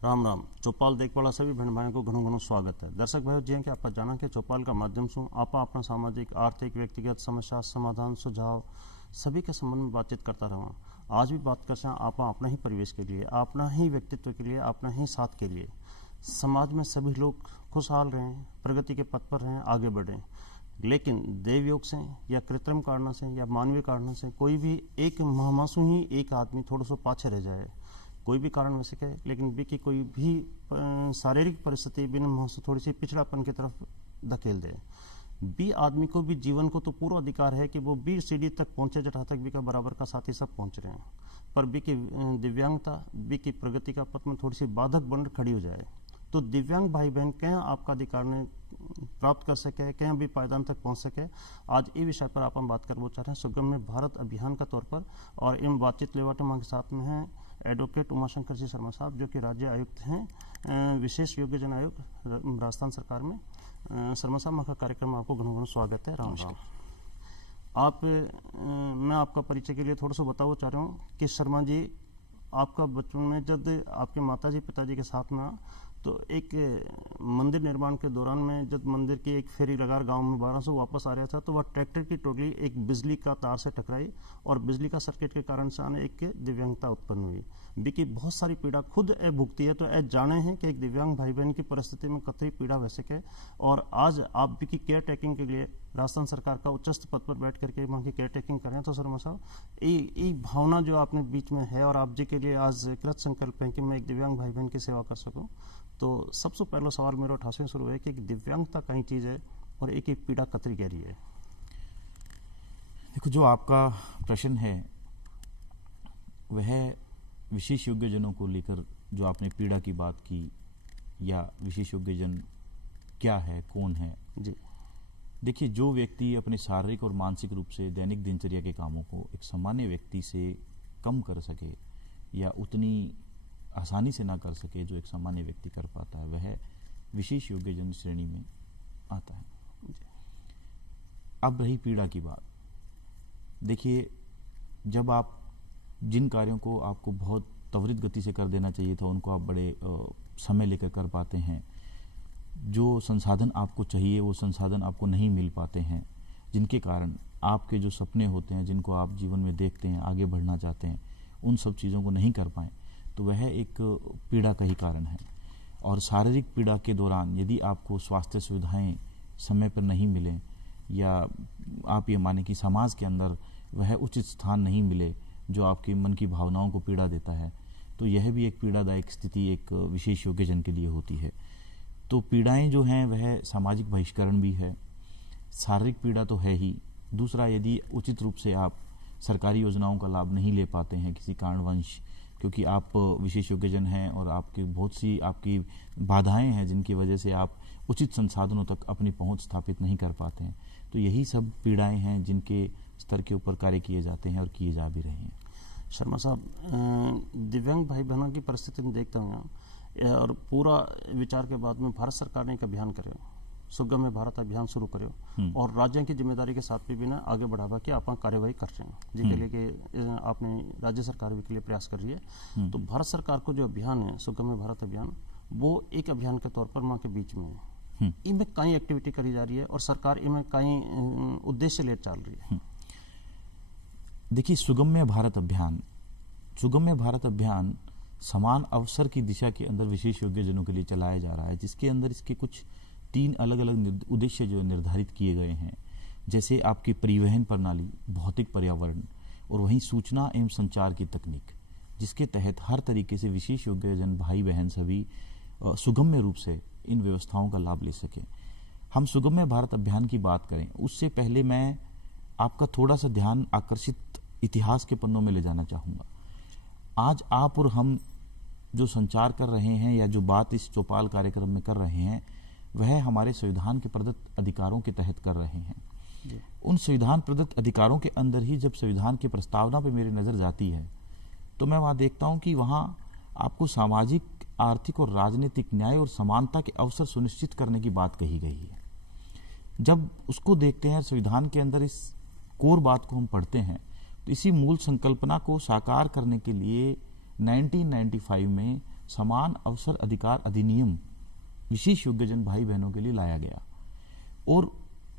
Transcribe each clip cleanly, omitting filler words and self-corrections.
राम राम। चौपाल देखवाला सभी बहन भाइयों को घणो घणो स्वागत है। दर्शक भाइयों, जी कि आप जाना कि चौपाल का माध्यम से आप अपना सामाजिक आर्थिक व्यक्तिगत समस्या समाधान सुझाव सभी के संबंध में बातचीत करता रहा। आज भी बात कर सकते आप अपना ही परिवेश के लिए, अपना ही व्यक्तित्व के लिए, अपना ही साथ के लिए। समाज में सभी लोग खुशहाल रहें, प्रगति के पथ पर रहें, आगे बढ़ें। लेकिन देव योग से या कृत्रिम कारणों से या मानवीय कारणों से कोई भी एक महामासु ही एक आदमी थोड़ा सा पाछे रह जाए, कोई भी कारण हो सके, लेकिन बी की कोई भी शारीरिक परिस्थिति बिना महसूस थोड़ी सी पिछड़ापन की तरफ धकेल दे। बी आदमी को भी जीवन को तो पूरा अधिकार है कि वो बी सीढ़ी तक पहुंचे जहाँ तक बी का बराबर का साथी सब पहुंच रहे हैं, पर बी की दिव्यांगता बी की प्रगति का पथ में थोड़ी सी बाधक बन खड़ी हो जाए तो दिव्यांग भाई बहन क्या आपका अधिकार ने प्राप्त कर सके, क्या भी पायदान तक पहुंच सके। आज ये विषय पर आप हम बात करना चाह रहे हैं सुगम्य भारत अभियान का तौर पर। और इन बातचीत लेवाटे मां के साथ में हैं एडवोकेट उमाशंकर जी शर्मा साहब, जो कि राज्य आयुक्त हैं विशेष योग्यजन आयोग राजस्थान सरकार में। शर्मा साहब, मां का कार्यक्रम में आपको घणो घणो स्वागत है। राम राम। आप मैं आपका परिचय के लिए थोड़ा सा बताना चाह रहा हूँ कि शर्मा जी, आपका बचपन में जब आपके माताजी पिताजी के साथ में तो एक मंदिर निर्माण के दौरान में जब मंदिर की एक फेरी लगार गांव में 1200 वापस आ रहा था तो वह ट्रैक्टर की टोली एक बिजली का तार से टकराई और बिजली का सर्किट के कारण से आने एक दिव्यांगता उत्पन्न हुई। बिकी बहुत सारी पीड़ा खुद भुगती है, तो जाने हैं कि एक दिव्यांग भाई बहन की परिस्थिति में कतई पीड़ा वह सके। और आज आप बिकी केयर टेकिंग के लिए राजस्थान सरकार का उच्चस्थ पद पर बैठ करके वहाँ की केयर टेकिंग करें। तो शर्मा साहब, ये भावना जो आपने बीच में है और आप जी के लिए आज कृत संकल्प है कि मैं एक दिव्यांग भाई बहन की सेवा कर सकूं, तो सबसे पहला सवाल मेरा उठासे शुरू है कि दिव्यांगता कई चीज है और एक एक पीड़ा कतरी गहरी है। देखो, जो आपका प्रश्न है वह विशेष योग्यजनों को लेकर जो आपने पीड़ा की बात की, या विशेष योग्यजन क्या है, कौन है जी। देखिए, जो व्यक्ति अपने शारीरिक और मानसिक रूप से दैनिक दिनचर्या के कामों को एक सामान्य व्यक्ति से कम कर सके या उतनी आसानी से ना कर सके जो एक सामान्य व्यक्ति कर पाता है, वह विशेष योग्यजन श्रेणी में आता है। अब रही पीड़ा की बात, देखिए, जब आप जिन कार्यों को आपको बहुत त्वरित गति से कर देना चाहिए था उनको आप बड़े समय लेकर कर पाते हैं, जो संसाधन आपको चाहिए वो संसाधन आपको नहीं मिल पाते हैं, जिनके कारण आपके जो सपने होते हैं, जिनको आप जीवन में देखते हैं, आगे बढ़ना चाहते हैं, उन सब चीज़ों को नहीं कर पाए, तो वह एक पीड़ा का ही कारण है। और शारीरिक पीड़ा के दौरान यदि आपको स्वास्थ्य सुविधाएं समय पर नहीं मिलें, या आप ये माने कि समाज के अंदर वह उचित स्थान नहीं मिले जो आपके मन की भावनाओं को पीड़ा देता है, तो यह भी एक पीड़ादायक स्थिति एक विशेष योग्यजन के लिए होती है। तो पीड़ाएं जो हैं वह सामाजिक बहिष्करण भी है, शारीरिक पीड़ा तो है ही। दूसरा, यदि उचित रूप से आप सरकारी योजनाओं का लाभ नहीं ले पाते हैं किसी कारणवश, क्योंकि आप विशेष योग्यजन हैं और आपकी बहुत सी आपकी बाधाएं हैं जिनकी वजह से आप उचित संसाधनों तक अपनी पहुंच स्थापित नहीं कर पाते हैं, तो यही सब पीड़ाएं हैं जिनके स्तर के ऊपर कार्य किए जाते हैं और किए जा भी रहे हैं। शर्मा साहब, दिव्यांग भाई बहनों की परिस्थिति में देखता हूँ और पूरा विचार के बाद में भारत सरकार ने एक अभियान करे, सुगम्य भारत अभियान शुरू करो और राज्यों की जिम्मेदारी के साथ भी ना आगे बढ़ावा कि आप कार्यवाही कर रहे हैं जिसके लिए कि आपने राज्य सरकार भी के लिए प्रयास कर रही है। तो भारत सरकार को जो अभियान है सुगम्य भारत अभियान, वो एक अभियान के तौर पर माँ के बीच में है, इनमें कई एक्टिविटी करी जा रही है और सरकार इनमें कई उद्देश्य ले चल रही है। देखिए, सुगम्य भारत अभियान समान अवसर की दिशा के अंदर विशेष योग्यजनों के लिए चलाया जा रहा है, जिसके अंदर इसके कुछ 3 अलग अलग उद्देश्य जो निर्धारित किए गए हैं, जैसे आपकी परिवहन प्रणाली, भौतिक पर्यावरण और वहीं सूचना एवं संचार की तकनीक, जिसके तहत हर तरीके से विशेष योग्यजन भाई बहन सभी सुगम्य रूप से इन व्यवस्थाओं का लाभ ले सकें। हम सुगम्य भारत अभियान की बात करें उससे पहले मैं आपका थोड़ा सा ध्यान आकर्षित इतिहास के पन्नों में ले जाना चाहूँगा। आज आप और हम जो संचार कर रहे हैं या जो बात इस चौपाल कार्यक्रम में कर रहे हैं, वह हमारे संविधान के प्रदत्त अधिकारों के तहत कर रहे हैं। उन संविधान प्रदत्त अधिकारों के अंदर ही जब संविधान की प्रस्तावना पे मेरी नज़र जाती है तो मैं वहाँ देखता हूँ कि वहाँ आपको सामाजिक, आर्थिक और राजनीतिक न्याय और समानता के अवसर सुनिश्चित करने की बात कही गई है। जब उसको देखते हैं संविधान के अंदर, इस कोर बात को हम पढ़ते हैं, तो इसी मूल संकल्पना को साकार करने के लिए 1995 में समान अवसर अधिकार अधिनियम विशेष योग्यजन भाई बहनों के लिए लाया गया। और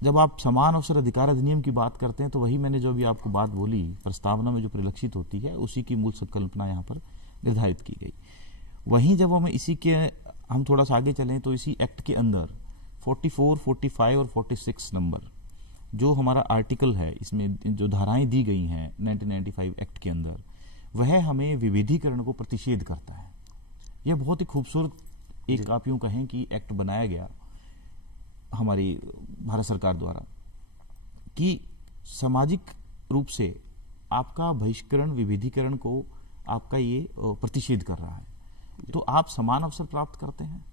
जब आप समान अवसर अधिकार अधिनियम की बात करते हैं तो वही मैंने जो भी आपको बात बोली प्रस्तावना में जो परिलक्षित होती है उसी की मूल संकल्पना यहाँ पर निर्धारित की गई। वहीं जब हम थोड़ा सा आगे चलें तो इसी एक्ट के अंदर 44, 45 और 46 नंबर जो हमारा आर्टिकल है, इसमें जो धाराएं दी गई हैं 1995 एक्ट के अंदर, वह हमें विभेदीकरण को प्रतिषेध करता है। यह बहुत ही खूबसूरत एक आप यूं कहें कि एक्ट बनाया गया हमारी भारत सरकार द्वारा कि सामाजिक रूप से आपका बहिष्करण विभेदीकरण को आपका ये प्रतिषेध कर रहा है। तो आप समान अवसर प्राप्त करते हैं।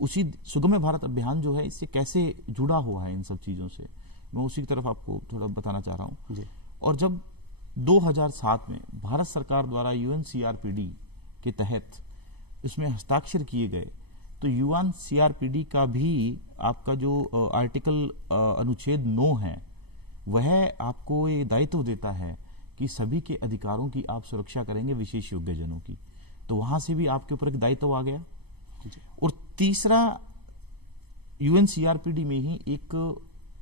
उसी सुगम्य भारत अभियान जो है इससे कैसे जुड़ा हुआ है इन सब चीजों से, मैं उसी की तरफ आपको थोड़ा बताना चाह रहा हूं। और जब 2007 में भारत सरकार द्वारा UNCRPD के तहत इसमें हस्ताक्षर किए गए तो UNCRPD का भी आपका जो आर्टिकल अनुच्छेद 9 है वह आपको ये दायित्व देता है कि सभी के अधिकारों की आप सुरक्षा करेंगे, विशेष योग्यजनों की। तो वहां से भी आपके ऊपर एक दायित्व आ गया। और तीसरा UNCRPD में ही एक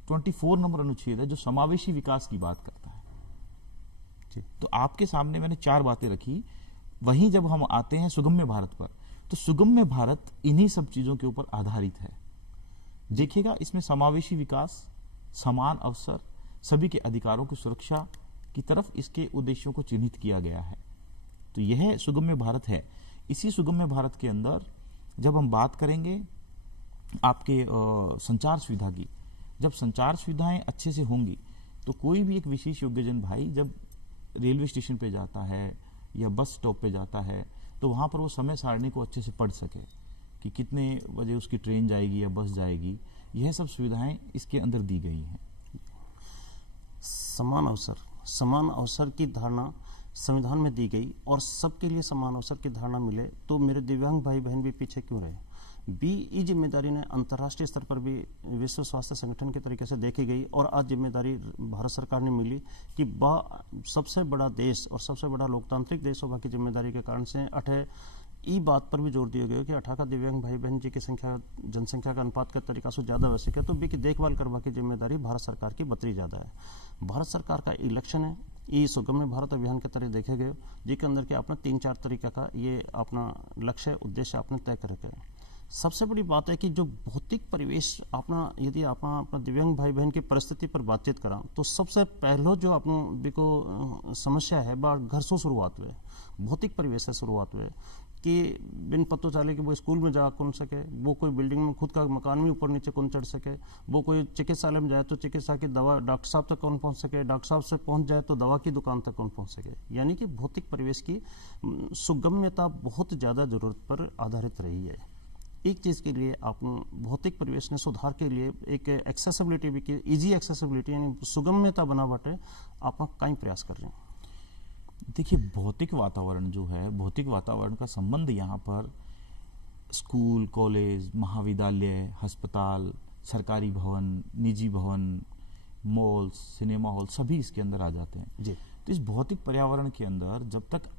24 नंबर अनुच्छेद है जो समावेशी विकास की बात करता है। तो आपके सामने मैंने 4 बातें रखी। वहीं जब हम आते हैं सुगम्य भारत पर, तो सुगम्य भारत इन्हीं सब चीजों के ऊपर आधारित है। देखिएगा इसमें समावेशी विकास, समान अवसर, सभी के अधिकारों की सुरक्षा की तरफ इसके उद्देश्यों को चिन्हित किया गया है। तो यह सुगम्य भारत है। इसी सुगम्य भारत के अंदर जब हम बात करेंगे आपके संचार सुविधा की, जब संचार सुविधाएं अच्छे से होंगी तो कोई भी एक विशेष योग्यजन भाई जब रेलवे स्टेशन पे जाता है या बस स्टॉप पे जाता है तो वहां पर वो समय सारणी को अच्छे से पढ़ सके कि कितने बजे उसकी ट्रेन जाएगी या बस जाएगी। यह सब सुविधाएं इसके अंदर दी गई हैं। समान अवसर की धारणा संविधान में दी गई और सबके लिए समान अवसर की धारणा मिले तो मेरे दिव्यांग भाई बहन भी पीछे क्यों रहे। ये जिम्मेदारी ने अंतर्राष्ट्रीय स्तर पर भी विश्व स्वास्थ्य संगठन के तरीके से देखी गई और आज जिम्मेदारी भारत सरकार ने मिली कि सबसे बड़ा देश और सबसे बड़ा लोकतांत्रिक देश होगा की जिम्मेदारी के कारण से बात पर भी जोर दिया गया कि 18 का दिव्यांग भाई बहन जी की संख्या जनसंख्या का अनुपात के तरीका से ज्यादा वैसे क्या तो बी की देखभाल करवा की जिम्मेदारी भारत सरकार की बतरी ज्यादा है। भारत सरकार का इलेक्शन है ये सुगम्य भारत अभियान के तरह देखे गए जिसके अंदर के अपना 3-4 तरीका का ये अपना लक्ष्य उद्देश्य आपने तय करके। सबसे बड़ी बात है कि जो भौतिक परिवेश यदि अपना दिव्यांग भाई बहन की परिस्थिति पर बातचीत करा तो सबसे पहलो जो अपन को समस्या है वह घर से शुरुआत हुए, भौतिक परिवेश से शुरुआत हुए कि बिन पतो चले कि वो स्कूल में जा कौन सके, वो कोई बिल्डिंग में खुद का मकान में ऊपर नीचे कौन चढ़ सके, वो कोई चिकित्सालय में जाए तो चिकित्सा की दवा डॉक्टर साहब तक कौन पहुंच सके, डॉक्टर साहब से पहुंच जाए तो दवा की दुकान तक कौन पहुंच सके। यानी कि भौतिक परिवेश की सुगम्यता बहुत ज़्यादा जरूरत पर आधारित रही है। एक चीज़ के लिए आप भौतिक परिवेश ने सुधार के लिए एक एक्सेसिबिलिटी भी की, इजी एक्सेसिबिलिटी यानी सुगम्यता बनावट आप कहीं प्रयास कर रहे हैं। देखिए भौतिक वातावरण जो है, भौतिक वातावरण का संबंध यहाँ पर स्कूल, कॉलेज, महाविद्यालय, अस्पताल, सरकारी भवन, निजी भवन, मॉल्स, सिनेमा हॉल सभी इसके अंदर आ जाते हैं जी। तो इस भौतिक पर्यावरण के अंदर जब तक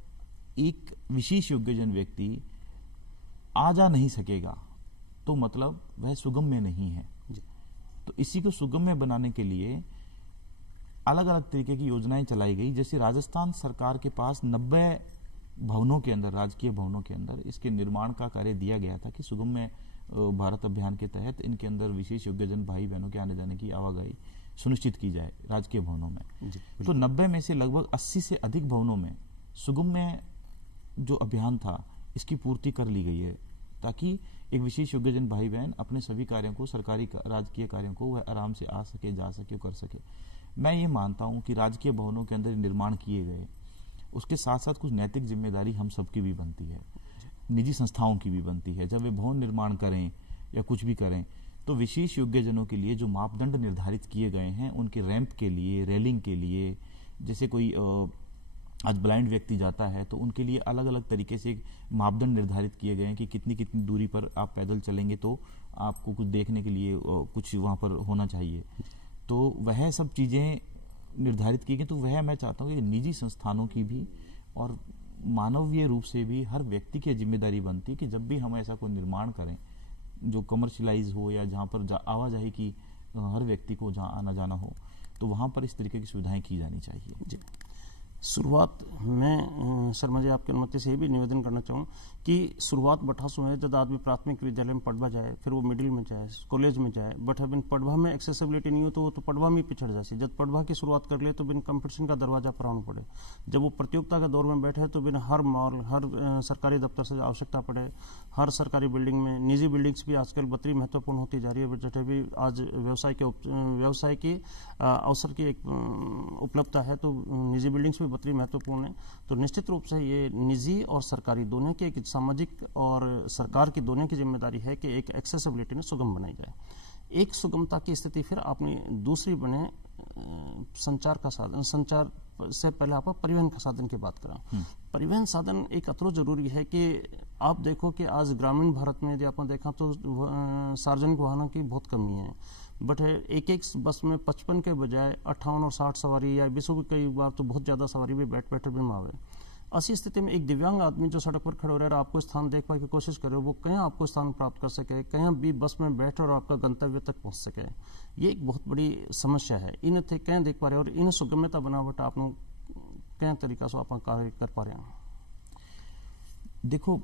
एक विशेष योग्यजन व्यक्ति आ जा नहीं सकेगा तो मतलब वह सुगम्य नहीं है जी। तो इसी को सुगम्य बनाने के लिए अलग अलग तरीके की योजनाएं चलाई गई। जैसे राजस्थान सरकार के पास 90 भवनों के अंदर, राजकीय भवनों के अंदर इसके निर्माण का कार्य दिया गया था कि सुगम्य भारत अभियान के तहत इनके अंदर विशेष योग्यजन भाई बहनों के आने जाने की आवाजाही सुनिश्चित की जाए राजकीय भवनों में। तो 90 में से लगभग 80 से अधिक भवनों में सुगम्य जो अभियान था इसकी पूर्ति कर ली गई है ताकि एक विशेष योग्यजन भाई बहन अपने सभी कार्यों को, सरकारी राजकीय कार्यों को वह आराम से आ सके, जा सके, कर सके। मैं ये मानता हूं कि राजकीय भवनों के अंदर निर्माण किए गए उसके साथ साथ कुछ नैतिक जिम्मेदारी हम सबकी भी बनती है, निजी संस्थाओं की भी बनती है। जब वे भवन निर्माण करें या कुछ भी करें तो विशेष योग्यजनों के लिए जो मापदंड निर्धारित किए गए हैं उनके रैंप के लिए, रेलिंग के लिए, जैसे कोई आज ब्लाइंड व्यक्ति जाता है तो उनके लिए अलग अलग तरीके से मापदंड निर्धारित किए गए हैं कि कितनी कितनी दूरी पर आप पैदल चलेंगे तो आपको कुछ देखने के लिए कुछ वहां पर होना चाहिए। तो वह सब चीजें निर्धारित की गई। तो वह मैं चाहता हूँ कि निजी संस्थानों की भी और मानवीय रूप से भी हर व्यक्ति की जिम्मेदारी बनती है कि जब भी हम ऐसा कोई निर्माण करें जो कमर्शियलाइज हो या जहाँ पर आवाजाही की हर व्यक्ति को जहाँ आना जाना हो, तो वहाँ पर इस तरीके की सुविधाएं की जानी चाहिए। जी, शुरुआत में शर्मा जी आपकी अनुमति से ये भी निवेदन करना चाहूँ कि शुरुआत बठासु है जब आदमी प्राथमिक विद्यालय में पढ़वा जाए, फिर वो मिडिल में जाए, कॉलेज में जाए, बट बिन पढ़वा में एक्सेसिबिलिटी नहीं हो तो वो तो पढ़वा में पिछड़ जाए। जब पढ़वा की शुरुआत कर ले तो बिन कंपटीशन का दरवाजा पर आना पड़े। जब वो प्रतियोगिता का दौर में बैठे तो बिन हर मॉल, हर सरकारी दफ्तर से आवश्यकता पड़े, हर सरकारी बिल्डिंग में, निजी बिल्डिंग्स भी आजकल बतरी महत्वपूर्ण होती जा रही है। जैसे भी आज व्यवसाय की अवसर की एक उपलब्धता है तो निजी बिल्डिंग्स भी बतरी महत्वपूर्ण है। तो निश्चित रूप से ये निजी और सरकारी दोनों की, एक सामाजिक और सरकार की दोनों की जिम्मेदारी है कि एक एक्सेसिबिलिटी ने सुगम बनाई जाए। एक सुगमता की स्थिति फिर अपनी दूसरी बने संचार का साधन। संचार से पहले आप परिवहन का साधन की बात करें। परिवहन साधन एक अतरो जरूरी है कि आप देखो कि आज ग्रामीण भारत में यदि आपने देखा तो सार्वजनिक वाहनों की बहुत कमी है। बट एक बस में 55 के बजाय 58 और 60 सवारी या 20 की कई बार तो बहुत ज़्यादा सवारी भी बैठ भी मावे। ऐसी स्थिति में एक दिव्यांग आदमी जो सड़क पर खड़े हो रहा है, आपको स्थान देख पाए की कोशिश करे, वो कहीं आपको स्थान प्राप्त कर सके, कहीं भी बस में बैठे और आपका गंतव्य तक पहुंच सके, ये एक बहुत बड़ी समस्या है। इन थे कहीं देख पा रहे और इन सुगम्यता बनावट आप कहीं तरीका से आप कार्य कर पा रहे हैं। देखो,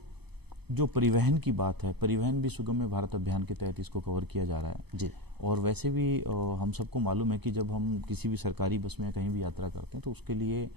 जो परिवहन की बात है, परिवहन भी सुगम्य भारत अभियान के तहत इसको कवर किया जा रहा है जी। और वैसे भी हम सबको मालूम है कि जब हम किसी भी सरकारी बस में कहीं भी यात्रा करते हैं तो उसके लिए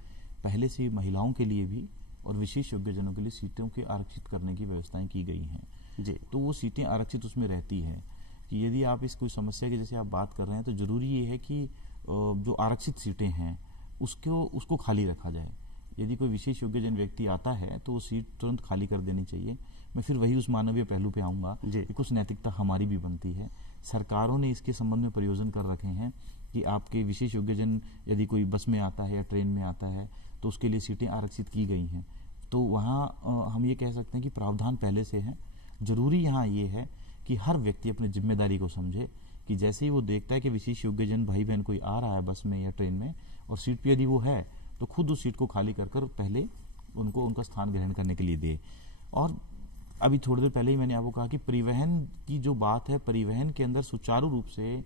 पहले से महिलाओं के लिए भी और विशेष योग्यजनों के लिए सीटों के आरक्षित करने की व्यवस्थाएं की गई हैं जी। तो वो सीटें आरक्षित उसमें रहती है कि यदि आप इस कोई समस्या की जैसे आप बात कर रहे हैं तो जरूरी ये है कि जो आरक्षित सीटें हैं उसको खाली रखा जाए। यदि कोई विशेष योग्यजन व्यक्ति आता है तो वो सीट तुरंत खाली कर देनी चाहिए। मैं फिर वही उस मानवीय पहलू पे आऊँगा कि कुछ नैतिकता हमारी भी बनती है। सरकारों ने इसके संबंध में प्रयोजन कर रखे हैं कि आपके विशेष योग्यजन यदि कोई बस में आता है या ट्रेन में आता है तो उसके लिए सीटें आरक्षित की गई हैं। तो वहाँ हम ये कह सकते हैं कि प्रावधान पहले से है। जरूरी यहाँ ये है कि हर व्यक्ति अपनी जिम्मेदारी को समझे कि जैसे ही वो देखता है कि विशेष योग्यजन भाई बहन कोई आ रहा है बस में या ट्रेन में और सीट पे यदि वो है तो खुद उस सीट को खाली कर पहले उनको उनका स्थान ग्रहण करने के लिए दे। और अभी थोड़ी देर पहले ही मैंने आपको कहा कि परिवहन की जो बात है, परिवहन के अंदर सुचारू रूप से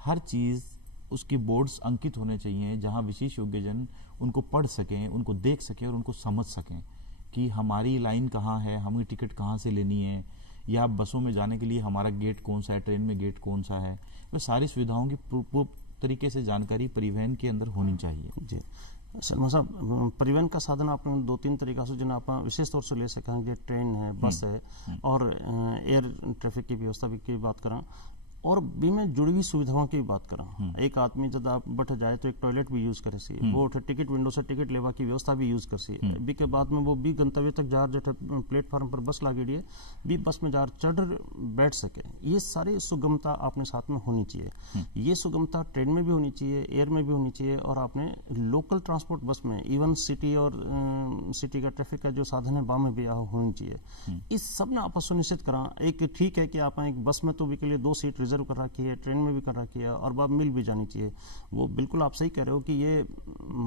हर चीज़ उसके बोर्ड्स अंकित होने चाहिए जहां विशेष योग्यजन उनको पढ़ सकें, उनको देख सकें और उनको समझ सकें कि हमारी लाइन कहाँ है, हमें टिकट कहाँ से लेनी है, या बसों में जाने के लिए हमारा गेट कौन सा है, ट्रेन में गेट कौन सा है। वह सारी सुविधाओं की पूर्ण तरीके से जानकारी परिवहन के अंदर होनी चाहिए। जी शर्मा साहब, परिवहन का साधन आपने 2-3 तरीका से जिन्हें आप विशेष तौर से ले सकेंगे, ट्रेन है, बस है और एयर ट्रैफिक की व्यवस्था की बात करें और बी में जुड़ी हुई सुविधाओं की बात करें। एक आदमी जब आप बैठ जाए तो एक टॉयलेट भी यूज करे सी, वो टिकट विंडो से टिकट लेवा की व्यवस्था भी यूज कर सी। बी के बाद में वो भी गंतव्य तक जार जो प्लेटफॉर्म पर बस लागेड़ी है भी बस में जार चढ़ बैठ सके। ये सारी सुगमता अपने साथ में होनी चाहिए। ये सुगमता ट्रेन में भी होनी चाहिए, एयर में भी होनी चाहिए और आपने लोकल ट्रांसपोर्ट बस में इवन सिटी और सिटी का ट्रैफिक का जो साधन है वहाँ में भी होनी चाहिए। इस सब ने आप सुनिश्चित करा। एक ठीक है कि आप एक बस में तो भी के लिए 2 सीट रिजर्व कर रखी है, ट्रेन में भी कर रखी है और बात मिल भी जानी चाहिए। वो बिल्कुल आप सही कह रहे हो कि ये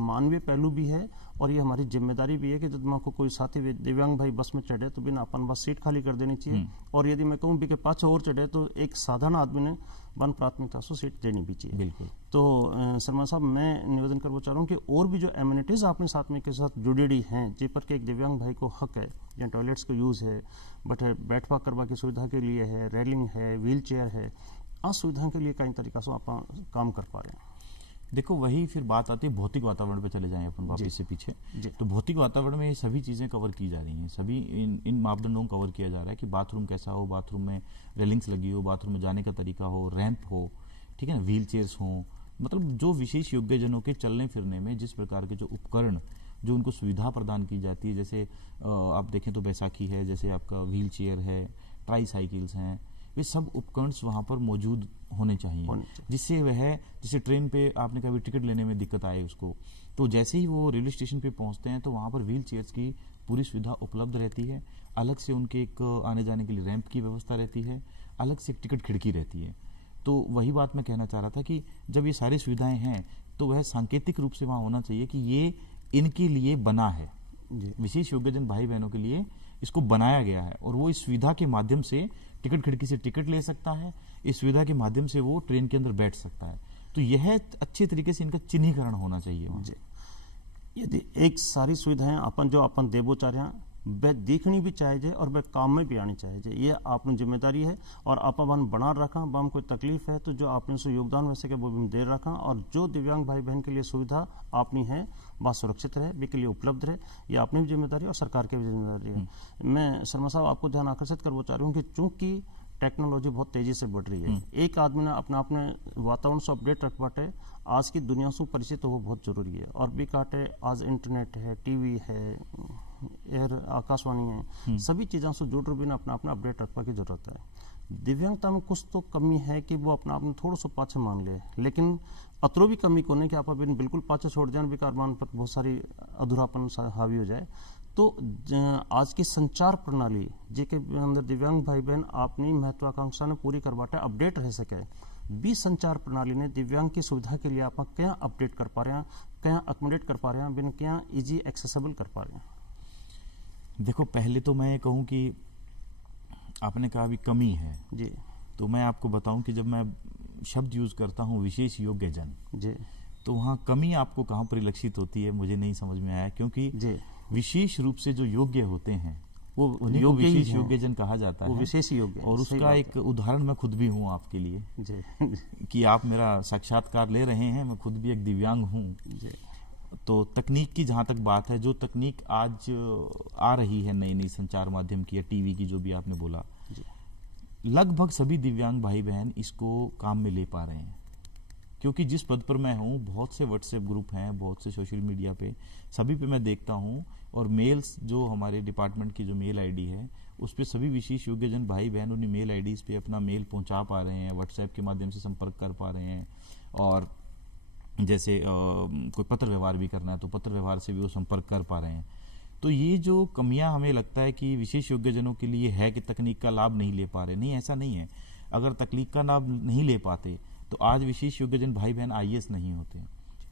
मानवीय पहलू भी है और ये हमारी जिम्मेदारी भी है कि जब को कोई साथी दिव्यांग भाई बस में चढ़े तो बिना अपन बस सीट खाली कर देनी चाहिए। और यदि मैं कहूँ भी के पाछे और चढ़े तो एक साधारण आदमी ने वन प्राथमिकता से सीट देनी भी चाहिए। बिल्कुल। तो शर्मा साहब, मैं निवेदन करना चाह रहा हूँ कि और भी जो एम्यूनिटीज आपने साथ में के साथ जुड़ी हैं जिन पर के एक दिव्यांग भाई को हक है, या टॉयलेट्स का यूज है, बट बैठवा करवा की सुविधा के लिए है, रेलिंग है, व्हील चेयर है, सुविधा के लिए कई तरीका से आप काम कर पा रहे हैं। देखो, वही फिर बात आती है भौतिक वातावरण पे चले जाएं अपन वापस से पीछे। तो भौतिक वातावरण में ये सभी चीजें कवर की जा रही हैं, सभी इन मापदंडों को कवर किया जा रहा है कि बाथरूम कैसा हो, बाथरूम में रेलिंग्स लगी हो, बाथरूम में जाने का तरीका हो, रैंप हो, ठीक है ना, व्हील चेयर्स हो, मतलब जो विशेष योग्यजनों के चलने फिरने में जिस प्रकार के जो उपकरण जो उनको सुविधा प्रदान की जाती है, जैसे आप देखें तो बैसाखी है, जैसे आपका व्हील चेयर है, ट्राई साइकिल्स हैं, वे सब उपकरण वहाँ पर मौजूद होने चाहिए जिससे वह, जैसे ट्रेन पे आपने कभी टिकट लेने में दिक्कत आए उसको, तो जैसे ही वो रेलवे स्टेशन पे पहुँचते हैं तो वहाँ पर व्हील चेयर्स की पूरी सुविधा उपलब्ध रहती है। अलग से उनके एक आने जाने के लिए रैंप की व्यवस्था रहती है, अलग से एक टिकट खिड़की रहती है। तो वही बात मैं कहना चाह रहा था कि जब ये सारी सुविधाएं हैं तो वह सांकेतिक रूप से वहाँ होना चाहिए कि ये इनके लिए बना है, जी। विशेष योग्यजन भाई बहनों के लिए इसको बनाया गया है और वो इस सुविधा के माध्यम से टिकट खिड़की से टिकट ले सकता है, इस सुविधा के माध्यम से वो ट्रेन के अंदर बैठ सकता है। तो यह अच्छे तरीके से इनका चिन्हीकरण होना चाहिए वहाँ। जी। यदि एक सारी सुविधाएं अपन जो अपन देबो चाह रहे हैं वह देखनी भी चाहिए और वह काम में भी आनी चाहिए, ये आपने जिम्मेदारी है। और आप अपन बना रखा बम कोई तकलीफ है तो जो आपने से योगदान वैसे के वो भी दे रखा, और जो दिव्यांग भाई बहन के लिए सुविधा आपनी है वह सुरक्षित रहे, वे के लिए उपलब्ध रहे, ये अपनी भी जिम्मेदारी और सरकार की भी जिम्मेदारी है। मैं शर्मा साहब आपको ध्यान आकर्षित करना चाह रहा हूँ कि चूंकि टेक्नोलॉजी बहुत तेजी से बढ़ रही है, एक आदमी ने अपने वातावरण से अपडेट रख बाटे आज की दुनिया से परिचित हो बहुत जरूरी है। और भी काटे आज इंटरनेट है, टीवी है, एयर आकाशवाणी है, सभी चीज़ों से जुड़ भी अपना अपना अपडेट रखने की जरूरत है। दिव्यांगता में कुछ तो कमी है कि वो अपना आपने थोड़ा सा पाछे मान ले, लेकिन अतरो भी कमी को नहीं कि आप बिल्कुल पाछे छोड़ जाए, विकार मान पर बहुत सारी अधूरापन हावी हो जाए। तो आज की संचार प्रणाली जेके अंदर दिव्यांग भाई बहन अपनी महत्वाकांक्षा ने पूरी करवाटे अपडेट रह सके, बी संचार प्रणाली ने दिव्यांग की सुविधा के लिए आप क्या अपडेट कर पा रहे हैं, क्या अकोमोडेट कर पा रहे हैं, बिन क्या इजी एक्सेसिबल कर पा रहे हैं। देखो, पहले तो मैं कहूँ कि आपने कहा अभी कमी है जी, तो मैं आपको बताऊं कि जब मैं शब्द यूज करता हूं विशेष योग्य जन जी, तो वहाँ कमी आपको कहाँ परिलक्षित होती है मुझे नहीं समझ में आया, क्योंकि जी, विशेष रूप से जो योग्य होते हैं वो उन्हीं को योग्य ही विशेष हैं। योग्य जन कहा जाता वो है। विशेष योग्य है, और सही उसका बात एक उदाहरण मैं खुद भी हूँ आपके लिए है। जी, कि आप मेरा साक्षात्कार ले रहे हैं, मैं खुद भी एक दिव्यांग हूँ। जी, तो तकनीक की जहाँ तक बात है, जो तकनीक आज आ रही है नई नई संचार माध्यम की या टीवी की, जो भी आपने बोला, जी, लगभग सभी दिव्यांग भाई बहन इसको काम में ले पा रहे हैं। क्योंकि जिस पद पर मैं हूँ, बहुत से व्हाट्सएप ग्रुप हैं, बहुत से सोशल मीडिया पे, सभी पे मैं देखता हूँ। और मेल्स जो हमारे डिपार्टमेंट की जो मेल आईडी है उस पे सभी विशेष योग्यजन भाई बहन उन्हीं मेल आईडीज पे अपना मेल पहुंचा पा रहे हैं, व्हाट्सएप के माध्यम से संपर्क कर पा रहे हैं। और जैसे कोई पत्र व्यवहार भी करना है तो पत्र व्यवहार से भी वो संपर्क कर पा रहे हैं। तो ये जो कमियां हमें लगता है कि विशेष योग्यजनों के लिए है कि तकनीक का लाभ नहीं ले पा रहे, नहीं, ऐसा नहीं है। अगर तकनीक का लाभ नहीं ले पाते तो आज विशेष योग्यजन भाई बहन आईएएस नहीं होते,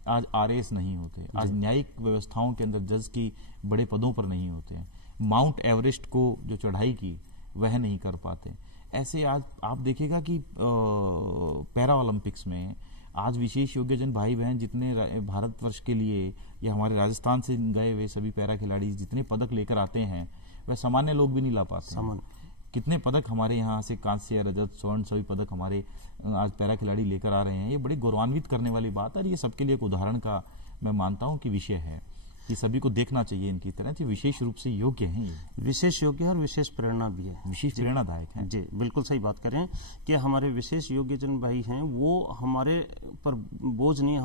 आज आरएएस नहीं होते, आज न्यायिक व्यवस्थाओं के अंदर जज की बड़े पदों पर नहीं होते हैं, माउंट एवरेस्ट को जो चढ़ाई की वह नहीं कर पाते। ऐसे आज आप देखिएगा कि पैरा ओलंपिक्स में आज विशेष योग्यजन भाई बहन जितने भारतवर्ष के लिए या हमारे राजस्थान से गए हुए सभी पैरा खिलाड़ी जितने पदक लेकर आते हैं वह सामान्य लोग भी नहीं ला पाते हैं। कितने पदक हमारे यहाँ से कांस्य, रजत, स्वर्ण सभी पदक हमारे आज पैरा खिलाड़ी लेकर आ रहे हैं। ये बड़ी गौरवान्वित करने वाली बात है और ये सबके लिए एक उदाहरण का मैं मानता हूँ कि विषय है कि सभी को देखना चाहिए इनकी तरह कि विशेष रूप से योग्य हैं, ये विशेष योग्य है और विशेष प्रेरणा भी है, विशेष प्रेरणादायक है। जी, बिल्कुल सही बात करें कि हमारे विशेष योग्यजन भाई हैं वो हमारे पर बोझ नहीं,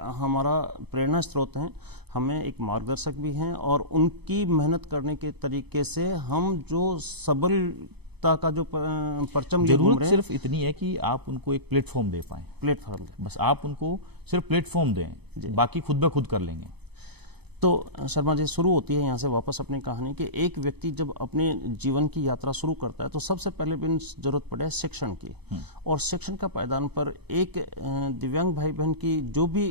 हमारा प्रेरणा स्रोत हैं, हमें एक मार्गदर्शक भी हैं। और उनकी मेहनत करने के तरीके से हम जो सबलता का जो परचम लिए घूम जरूरत रहे हैं, सिर्फ इतनी है कि आप उनको एक प्लेटफॉर्म दे पाएं, प्लेटफॉर्म। बस आप उनको सिर्फ प्लेटफॉर्म दें, बाकी खुद ब खुद कर लेंगे। तो शर्मा जी, शुरू होती है यहाँ से वापस अपनी कहानी कि एक व्यक्ति जब अपने जीवन की यात्रा शुरू करता है तो सबसे पहले भी जरूरत पड़े शिक्षण की। और शिक्षण का पायदान पर एक दिव्यांग भाई बहन की जो भी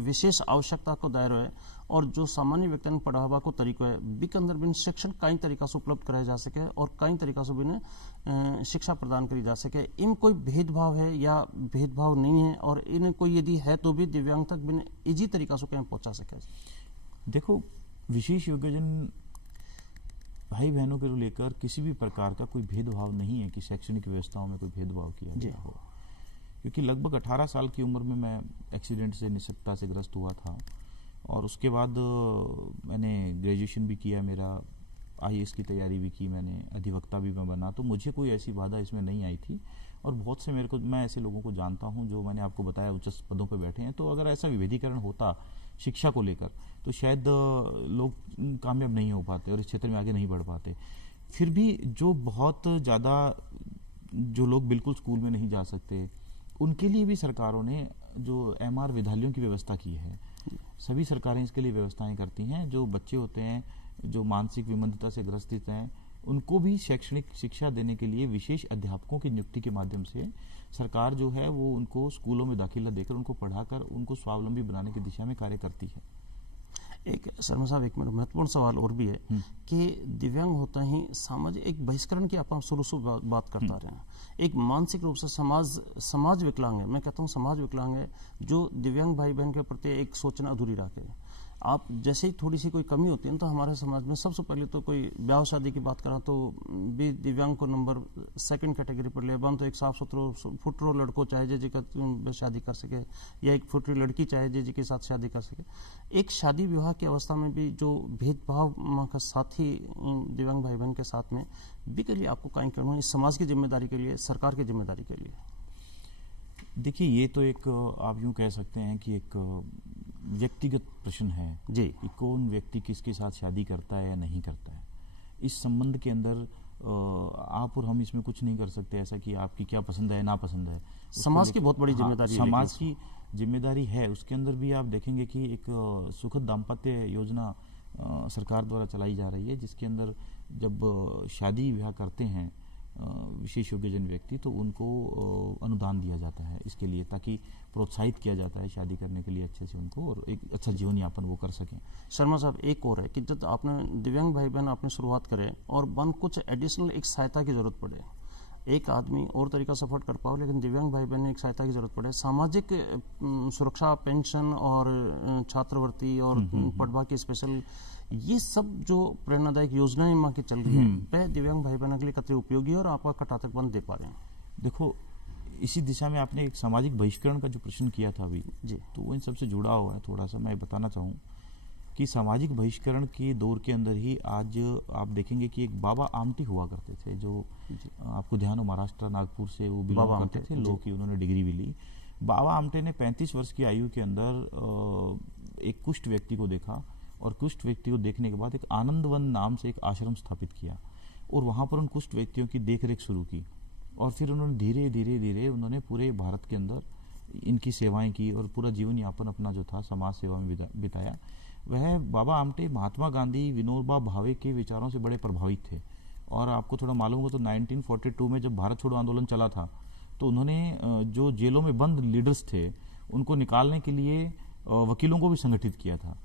विशेष आवश्यकता को दायरा है और जो सामान्य व्यक्ति ने पढ़ावा को तरीका है बी के अंदर भी शिक्षण कई तरीका से उपलब्ध कराया जा सके और कई तरीका से भी शिक्षा प्रदान करी जा सके। इन कोई भेदभाव है या भेदभाव नहीं है, और इन कोई यदि है तो भी दिव्यांग तक भी इजी तरीका से कहीं पहुंचा सके। देखो, विशेष योग्यजन भाई बहनों को लेकर किसी भी प्रकार का कोई भेदभाव नहीं है कि शैक्षणिक व्यवस्थाओं में कोई भेदभाव किया गया हो, क्योंकि लगभग 18 साल की उम्र में मैं एक्सीडेंट से, निशक्तता से ग्रस्त हुआ था और उसके बाद मैंने ग्रेजुएशन भी किया, मेरा आईएएस की तैयारी भी की, मैंने अधिवक्ता भी मैं बना, तो मुझे कोई ऐसी बाधा इसमें नहीं आई थी। और बहुत से मैं ऐसे लोगों को जानता हूं जो मैंने आपको बताया उच्च पदों पर बैठे हैं। तो अगर ऐसा विभेदीकरण होता शिक्षा को लेकर तो शायद लोग कामयाब नहीं हो पाते और इस क्षेत्र में आगे नहीं बढ़ पाते। फिर भी जो बहुत ज़्यादा जो लोग बिल्कुल स्कूल में नहीं जा सकते उनके लिए भी सरकारों ने जो एमआर विद्यालयों की व्यवस्था की है, सभी सरकारें इसके लिए व्यवस्थाएं करती हैं। जो बच्चे होते हैं जो मानसिक विमंदता से ग्रसित हैं उनको भी शैक्षणिक शिक्षा देने के लिए विशेष अध्यापकों की नियुक्ति के माध्यम से सरकार जो है वो उनको स्कूलों में दाखिला देकर उनको पढ़ाकर उनको स्वावलंबी बनाने की दिशा में कार्य करती है। एक शर्मा साहब, एक मेरा महत्वपूर्ण सवाल और भी है कि दिव्यांग होता ही सामाजिक एक बहिष्करण की आप शुरू से बात करता रहे हैं। एक मानसिक रूप से समाज विकलांग है, मैं कहता हूँ समाज विकलांग है, जो दिव्यांग भाई बहन के प्रति एक सोचना अधूरी रखे। आप जैसे ही थोड़ी सी कोई कमी होती है तो हमारे समाज में सबसे पहले तो कोई ब्याह शादी की बात करा तो भी दिव्यांग को नंबर सेकंड कैटेगरी पर ले बन, तो एक साफ सुथरो फुटरो लड़को चाहे जी का शादी कर सके, या एक फुटरी लड़की चाहे जी के साथ शादी कर सके। एक शादी विवाह की अवस्था में भी जो भेदभाव का साथी दिव्यांग भाई बहन के साथ में भी के लिए आपको कहीं करना इस समाज की जिम्मेदारी के लिए, सरकार की जिम्मेदारी के लिए? देखिए, ये तो एक आप यूं कह सकते हैं कि एक व्यक्तिगत प्रश्न है जी कि कौन व्यक्ति किसके साथ शादी करता है या नहीं करता है। इस संबंध के अंदर आप और हम इसमें कुछ नहीं कर सकते ऐसा कि आपकी क्या पसंद है ना पसंद है। समाज की बहुत बड़ी जिम्मेदारी है। समाज की जिम्मेदारी है। उसके अंदर भी आप देखेंगे कि एक सुखद दाम्पत्य योजना सरकार द्वारा चलाई जा रही है, जिसके अंदर जब शादी विवाह करते हैं विशेष योग्यजन व्यक्ति तो उनको अनुदान दिया जाता है इसके लिए, ताकि प्रोत्साहित किया जाता है शादी करने के लिए अच्छे से उनको, और एक अच्छा जीवन यापन वो कर सकें। शर्मा साहब, एक और है कि जब आपने दिव्यांग भाई बहन आपने शुरुआत करे और बन कुछ एडिशनल एक सहायता की जरूरत पड़े, एक आदमी और तरीका से अफोर्ड कर पाओ, लेकिन दिव्यांग भाई बहन ने एक सहायता की जरूरत पड़े, सामाजिक सुरक्षा पेंशन और छात्रवृत्ति और पढ़वा की स्पेशल, ये सब जो प्रेरणादायक योजनाएं माँ की चल रही है वह दिव्यांग भाई बहनों के लिए कितनी उपयोगी है और आपका कटातक बंद दे पा रहे हैं? देखो, इसी दिशा में आपने एक सामाजिक बहिष्करण का जो प्रश्न किया था अभी जी, तो वो इन सबसे जुड़ा हुआ है। थोड़ा सा मैं बताना चाहूँ कि सामाजिक बहिष्करण के दौर के अंदर ही आज आप देखेंगे कि एक बाबा आमटी हुआ करते थे, जो आपको ध्यान हो महाराष्ट्र नागपुर से वो बिलोंग करते थे लोग, की उन्होंने डिग्री भी ली। बाबा आमटे ने 35 वर्ष की आयु के अंदर एक कुष्ठ व्यक्ति को देखा, और कुष्ठ व्यक्ति को देखने के बाद एक आनंदवन नाम से एक आश्रम स्थापित किया, और वहाँ पर उन कुष्ठ व्यक्तियों की देखरेख शुरू की। और फिर उन्होंने धीरे धीरे धीरे उन्होंने पूरे भारत के अंदर इनकी सेवाएं की, और पूरा जीवन यापन अपना जो था समाज सेवा में बिताया। वह बाबा आमटे महात्मा गांधी, विनोबा भावे के विचारों से बड़े प्रभावित थे। और आपको थोड़ा मालूम हो तो 1942 में जब भारत छोड़ो आंदोलन चला था तो उन्होंने जो जेलों में बंद लीडर्स थे उनको निकालने के लिए वकीलों को भी संगठित किया था।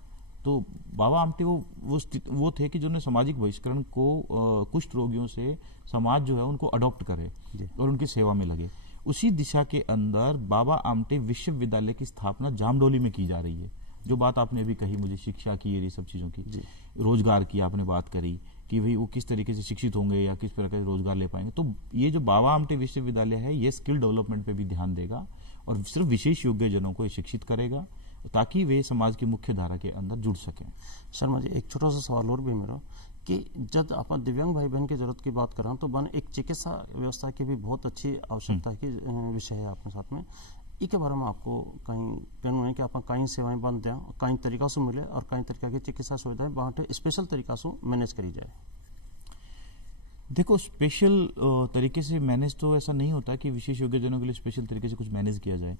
तो बाबा आमटे वो थे कि जिन्होंने सामाजिक बहिष्करण को कुष्ठ रोगियों से समाज जो है उनको अडॉप्ट करे और उनकी सेवा में लगे। उसी दिशा के अंदर बाबा आमटे विश्वविद्यालय की स्थापना जामडोली में की जा रही है। जो बात आपने अभी कही मुझे शिक्षा की, ये सब चीज़ों की, रोजगार की आपने बात करी कि भाई वो किस तरीके से शिक्षित होंगे या किस प्रकार से रोजगार ले पाएंगे, तो ये जो बाबा आमटे विश्वविद्यालय है ये स्किल डेवलपमेंट पे भी ध्यान देगा और सिर्फ विशेष योग्य जनों को शिक्षित करेगा ताकि वे समाज की मुख्य धारा के अंदर जुड़ सकें। शर्मा जी, एक छोटा सा सवाल और भी मेरा कि जब आप दिव्यांग भाई बहन की जरूरत की बात करें तो बन एक चिकित्सा व्यवस्था की भी बहुत अच्छी आवश्यकता की विषय है आपके साथ में, इसके बारे में आपको कहीं कहना है कि आप कहीं सेवाएं बंद दें, कहीं तरीका से मिले और कहीं तरीका की चिकित्सा सुविधाएं बांटे स्पेशल तरीका से मैनेज करी जाए? देखो, स्पेशल तरीके से मैनेज तो ऐसा नहीं होता कि विशेष योग्यजनों के लिए स्पेशल तरीके से कुछ मैनेज किया जाए।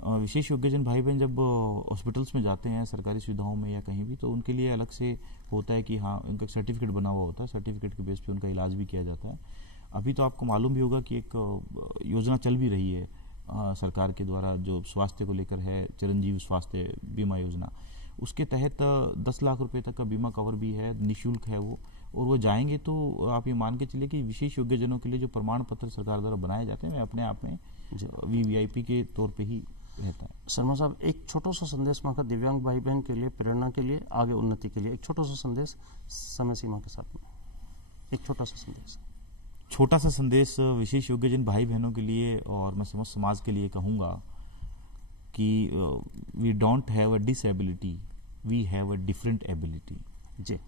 विशेष योग्यजन भाई बहन जब हॉस्पिटल्स में जाते हैं सरकारी सुविधाओं में या कहीं भी, तो उनके लिए अलग से होता है कि हाँ उनका सर्टिफिकेट बना हुआ होता है, सर्टिफिकेट के बेस पे उनका इलाज भी किया जाता है। अभी तो आपको मालूम भी होगा कि एक योजना चल भी रही है सरकार के द्वारा जो स्वास्थ्य को लेकर है, चिरंजीव स्वास्थ्य बीमा योजना, उसके तहत 10 लाख रुपए तक का बीमा कवर भी है, निःशुल्क है वो। और वो जाएंगे तो आप ये मान के चलिए कि विशेष योग्यजनों के लिए जो प्रमाण पत्र सरकार द्वारा बनाए जाते हैं वे अपने आप में VVIP के तौर पे ही रहता है। शर्मा साहब, एक छोटा सा संदेश माँ का दिव्यांग भाई बहन के लिए, प्रेरणा के लिए, आगे उन्नति के लिए एक छोटा सा संदेश समय सीमा के साथ में, एक छोटा सा संदेश विशेष योग्यजन भाई बहनों के लिए और मैं समस्त समाज के लिए कहूँगा कि we don't have a disability, we have a different ability. जी,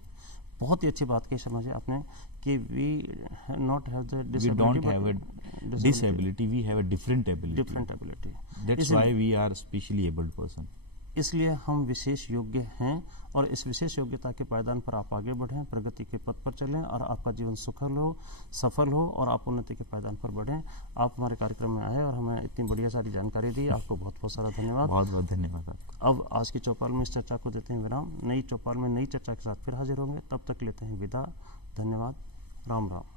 बहुत ही अच्छी बात कही शर्मा जी आपने कि we don't have a disability, we have a different ability. That's why we are specially abled person. इसलिए हम विशेष योग्य हैं और इस विशेष योग्यता के पायदान पर आप आगे बढ़ें, प्रगति के पथ पर चलें और आपका जीवन सुखद हो, सफल हो और आप उन्नति के पायदान पर बढ़ें। आप हमारे कार्यक्रम में आए और हमें इतनी बढ़िया सारी जानकारी दी, आपको बहुत बहुत सारा धन्यवाद। बहुत बहुत धन्यवाद आपको। अब आज की चौपाल में इस चर्चा को देते हैं विराम। नई चौपाल में नई चर्चा के साथ फिर हाजिर होंगे, तब तक लेते हैं विदा। धन्यवाद। राम राम।